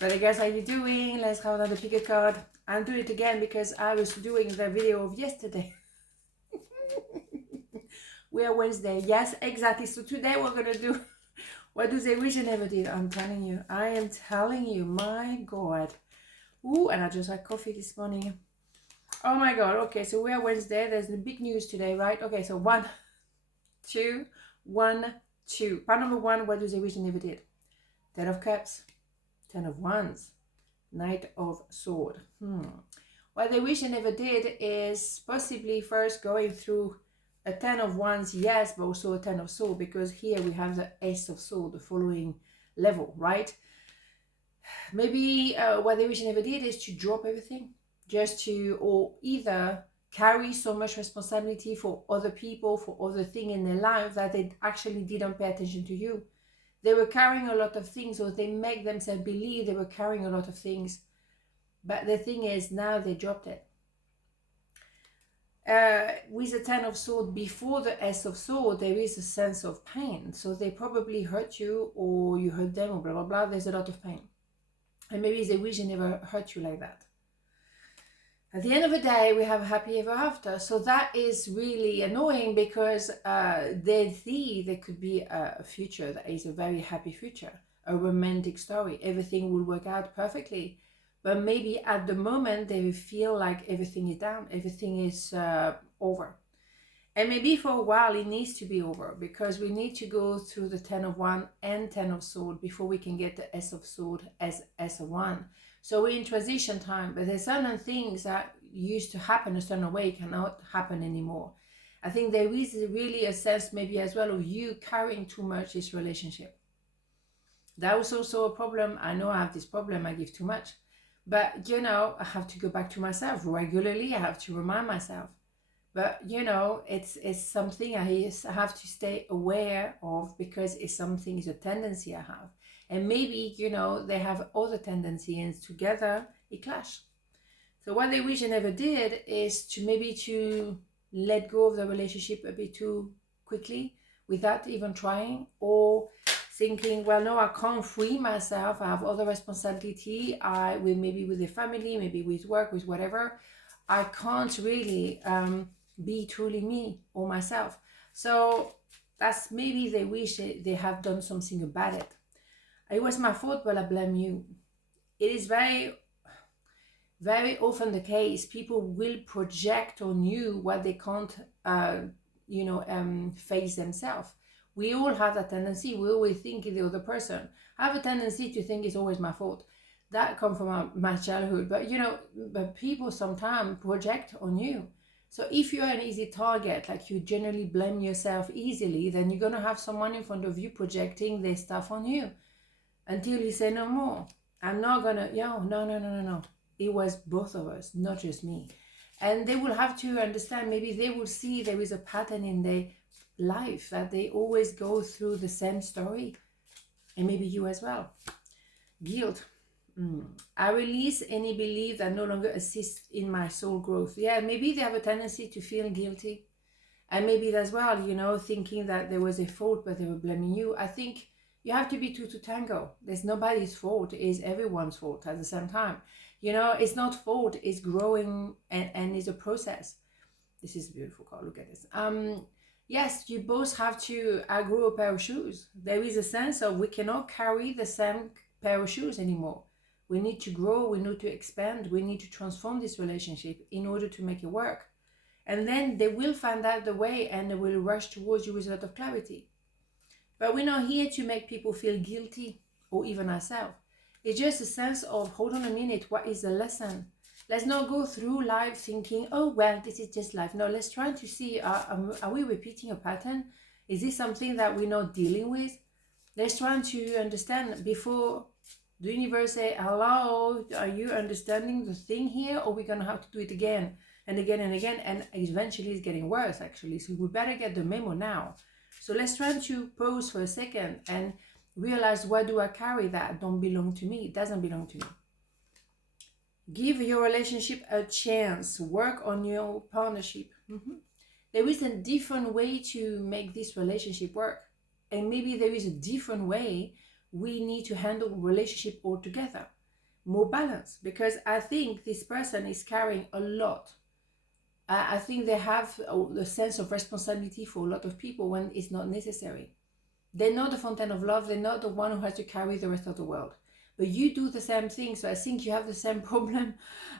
But guys, how you doing? Let's have another pick a card. I'm doing it again because I was doing the video of yesterday. We are Wednesday. Yes, exactly. So today we're going to do what do they wish I never did. I'm telling you. I am telling you. My God. Ooh, and I just had coffee this morning. Oh my God. Okay, so we are Wednesday. There's the big news today, right? Okay, so 1, 2, 1, 2. Part number 1, what do they wish I never did? 10 of Cups. 10 of Wands, Knight of Sword. What they wish I never did is possibly first going through a 10 of Wands, yes, but also a 10 of Sword, because here we have the Ace of Sword, the following level, right? Maybe what they wish I never did is to drop everything, just to, or either carry so much responsibility for other people, for other things in their life that they actually didn't pay attention to you. They were carrying a lot of things, or they make themselves believe they were carrying a lot of things. But the thing is, now they dropped it. With the 10 of Swords, before the Ace of Swords, there is a sense of pain. So they probably hurt you, or you hurt them, or blah, blah, blah. There's a lot of pain. And maybe they wish they never hurt you like that. At the end of the day, we have happy ever after. So that is really annoying, because they see there could be a future that is a very happy future, a romantic story. Everything will work out perfectly. But maybe at the moment, they feel like everything is down, everything is over. And maybe for a while, it needs to be over, because we need to go through the 10 of Wands and 10 of Swords before we can get the Ace of Swords as Ace of Wands. So we're in transition time, but there's certain things that used to happen a certain way cannot happen anymore. I think there is really a sense maybe as well of you carrying too much this relationship. That was also a problem. I know I have this problem, I give too much. But, you know, I have to go back to myself regularly. I have to remind myself. But, you know, it's something I have to stay aware of, because it's something, it's a tendency I have. And maybe, you know, they have other tendencies, and together it clash. So what they wish I never did is to maybe to let go of the relationship a bit too quickly without even trying, or thinking, well, no, I can't free myself. I have other responsibility. Maybe with the family, maybe with work, with whatever. I can't really be truly me or myself. So that's maybe they wish they have done something about it. It was my fault, but I blame you. It is very, very often the case. People will project on you what they can't, face themselves. We all have that tendency. We always think the other person. I have a tendency to think it's always my fault. That comes from my childhood. But, you know, but people sometimes project on you. So if you're an easy target, like you generally blame yourself easily, then you're going to have someone in front of you projecting their stuff on you. Until you say, no more. I'm not going to, no. It was both of us, not just me. And they will have to understand, maybe they will see there is a pattern in their life, that they always go through the same story. And maybe you as well. Guilt. I release any belief that no longer assists in my soul growth. Yeah, maybe they have a tendency to feel guilty. And maybe as well, you know, thinking that there was a fault, but they were blaming you. I think you have to be two to tango. There's nobody's fault. It's everyone's fault at the same time. You know, it's not fault. It's growing, and it's a process. This is a beautiful card. Look at this. Yes, you both have to outgrow a pair of shoes. There is a sense of we cannot carry the same pair of shoes anymore. We need to grow. We need to expand. We need to transform this relationship in order to make it work. And then they will find out the way, and they will rush towards you with a lot of clarity. But we're not here to make people feel guilty, or even ourselves. It's just a sense of, hold on a minute, what is the lesson? Let's not go through life thinking, oh, well, this is just life. No, let's try to see, are we repeating a pattern? Is this something that we're not dealing with? Let's try to understand before the universe say, hello, are you understanding the thing here? Or we're going to have to do it again and again and again. And eventually it's getting worse, actually. So we better get the memo now. So let's try to pause for a second and realize, why do I carry that? Don't belong to me. It doesn't belong to me. Give your relationship a chance. Work on your partnership. There is a different way to make this relationship work. And maybe there is a different way we need to handle relationship altogether. more balance, because I think this person is carrying a lot. I think they have the sense of responsibility for a lot of people when it's not necessary. They're not the fountain of love. They're not the one who has to carry the rest of the world. But you do the same thing. So I think you have the same problem.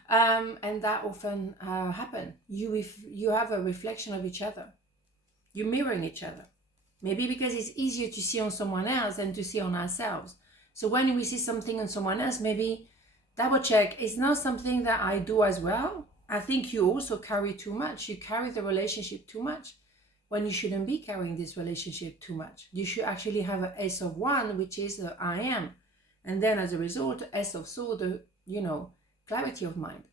And that often happen. You have a reflection of each other. You're mirroring each other. Maybe because it's easier to see on someone else than to see on ourselves. So when we see something on someone else, maybe double check, it's not something that I do as well. I think you also carry too much. You carry the relationship too much when you shouldn't be carrying this relationship too much. You should actually have an S of 1, which is the I am. And then as a result, S of soul, the, clarity of mind.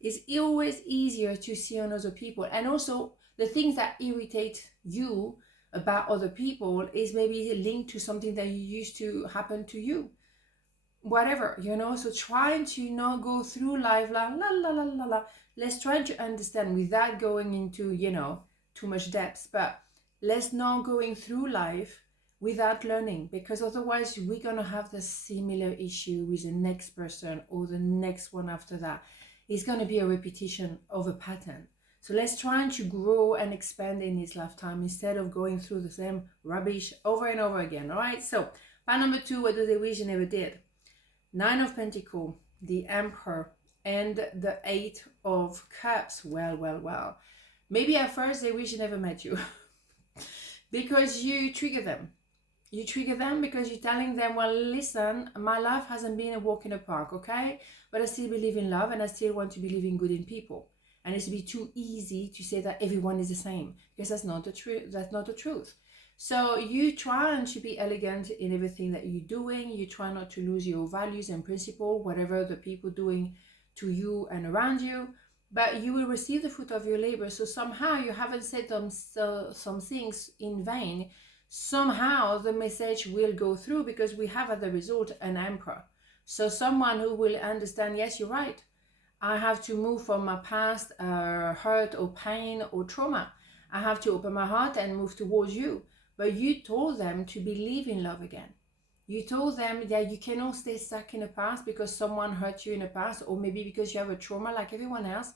It's always easier to see on other people. And also the things that irritate you about other people is maybe linked to something that used to happen to you. Whatever, so trying to not go through life la la la la la la. Let's try to understand without going into too much depth, but let's not going through life without learning, because otherwise we're gonna have the similar issue with the next person or the next one after that. It's gonna be a repetition of a pattern. So let's try to grow and expand in this lifetime instead of going through the same rubbish over and over again. All right, so part number 2, what do they wish they never did? 9 of Pentacles, the Emperor, and the 8 of Cups. Well. Maybe at first they wish they never met you because you trigger them. You trigger them because you're telling them, well, listen, my life hasn't been a walk in the park, okay? But I still believe in love and I still want to believe in good in people. And it's to be too easy to say that everyone is the same, because that's not the truth. That's not the truth. So you try to be elegant in everything that you're doing. You try not to lose your values and principle, whatever the people doing to you and around you. But you will receive the fruit of your labor. So somehow you haven't said some things in vain. Somehow the message will go through, because we have as a result an Emperor. So someone who will understand, yes, you're right. I have to move from my past hurt or pain or trauma. I have to open my heart and move towards you. But you told them to believe in love again. You told them that you cannot stay stuck in the past because someone hurt you in the past, or maybe because you have a trauma like everyone else.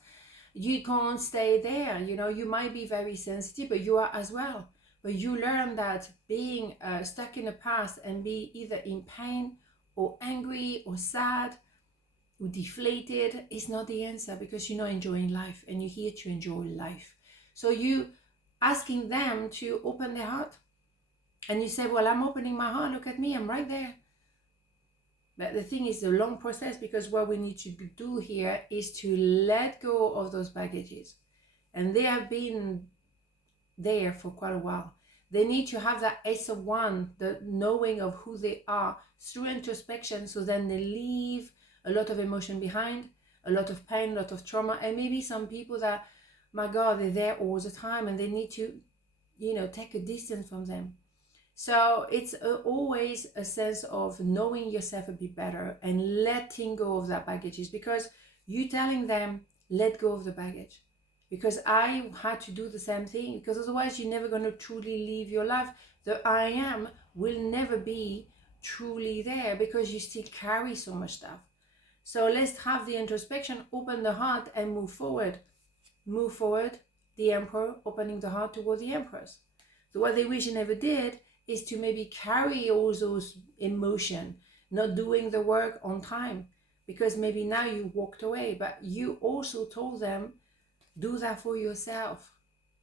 You can't stay there. You might be very sensitive, but you are as well. But you learn that being stuck in the past and be either in pain or angry or sad or deflated is not the answer, because you're not enjoying life and you're here to enjoy life. So you asking them to open their heart. And you say, well, I'm opening my heart. Look at me. I'm right there. But the thing is a long process, because what we need to do here is to let go of those baggages. And they have been there for quite a while. They need to have that S of 1, the knowing of who they are through introspection. So then they leave a lot of emotion behind, a lot of pain, a lot of trauma. And maybe some people that, my God, they're there all the time and they need to, take a distance from them. So it's always a sense of knowing yourself a bit better and letting go of that baggages, because you telling them, let go of the baggage. Because I had to do the same thing, because otherwise you're never going to truly live your life. The I am will never be truly there, because you still carry so much stuff. So let's have the introspection, open the heart and move forward. Move forward, the Emperor, opening the heart toward the Empress. So what they wish they never did is to maybe carry all those emotion, not doing the work on time, because maybe now you walked away, but you also told them, do that for yourself.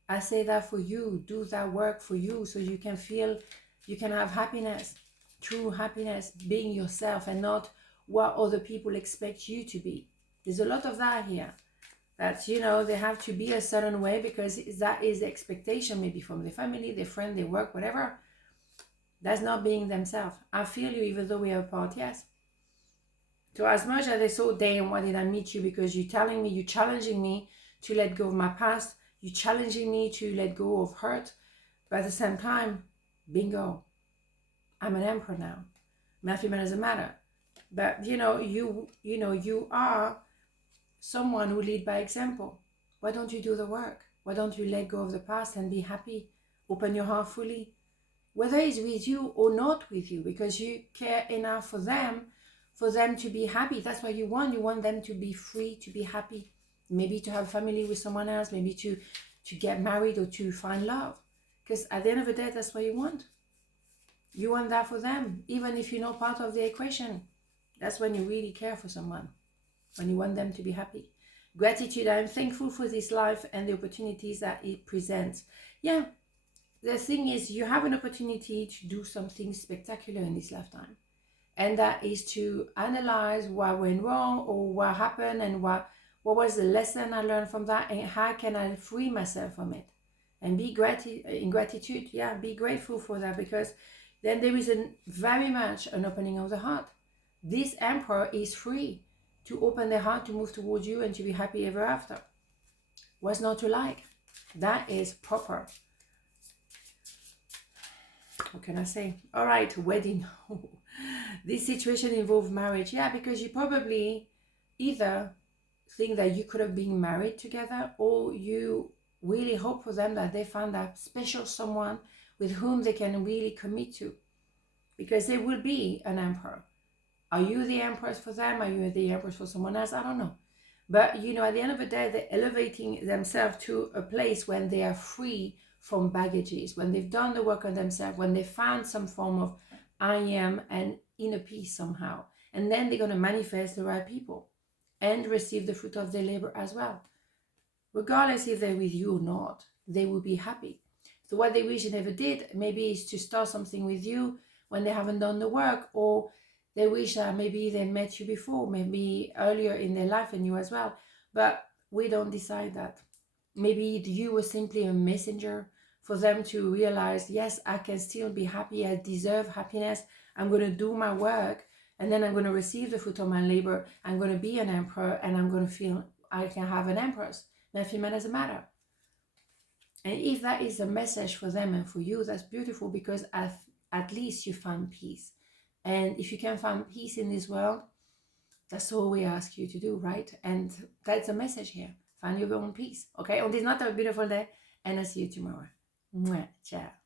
I say that for you. Do that work for you, so you can feel, you can have happiness, true happiness, being yourself and not what other people expect you to be. There's a lot of that here. That, they have to be a certain way because that is the expectation, maybe from their family, their friend, their work, whatever. That's not being themselves. I feel you, even though we are apart, yes. So as much as they thought, damn, why did I meet you? Because you're telling me, you're challenging me to let go of my past. You're challenging me to let go of hurt. But at the same time, bingo, I'm an Emperor now. Male, female doesn't matter. But, you are someone who lead by example. Why don't you do the work? Why don't you let go of the past and be happy? Open your heart fully. Whether it's with you or not with you, because you care enough for them, for them to be happy. That's what you want. You want them to be free, to be happy, maybe to have a family with someone else, maybe to get married or to find love. Because at the end of the day, that's what you want. You want that for them, even if you're not part of the equation. That's when you really care for someone, when you want them to be happy. Gratitude, I'm thankful for this life and the opportunities that it presents. Yeah, the thing is, you have an opportunity to do something spectacular in this lifetime. And that is to analyze what went wrong or what happened and what was the lesson I learned from that and how can I free myself from it. And be in gratitude, yeah, be grateful for that, because then there is very much an opening of the heart. This emperor is free to open their heart, to move towards you and to be happy ever after. What's not to like? That is proper. What can I say? All right, wedding. This situation involves marriage. Yeah, because you probably either think that you could have been married together, or you really hope for them that they found that special someone with whom they can really commit to, because they will be an emperor. Are you the empress for them? Are you the empress for someone else? I don't know. But you know, at the end of the day, they're elevating themselves to a place when they are free from baggages, when they've done the work on themselves, when they found some form of I am and inner peace somehow. And then they're going to manifest the right people and receive the fruit of their labor as well. Regardless if they're with you or not, they will be happy. So what they wish they never did, maybe is to start something with you when they haven't done the work, or they wish that maybe they met you before, maybe earlier in their life and you as well. But we don't decide that. Maybe you were simply a messenger for them to realize, yes, I can still be happy. I deserve happiness. I'm going to do my work, and then I'm going to receive the fruit of my labor. I'm going to be an emperor, and I'm going to feel I can have an empress. Nothing doesn't matter. And if that is a message for them and for you, that's beautiful, because at least you found peace. And if you can find peace in this world, that's all we ask you to do, right? And that's a message here. Find your own peace, okay? On this not a beautiful day, and I'll see you tomorrow. Mwah, ciao.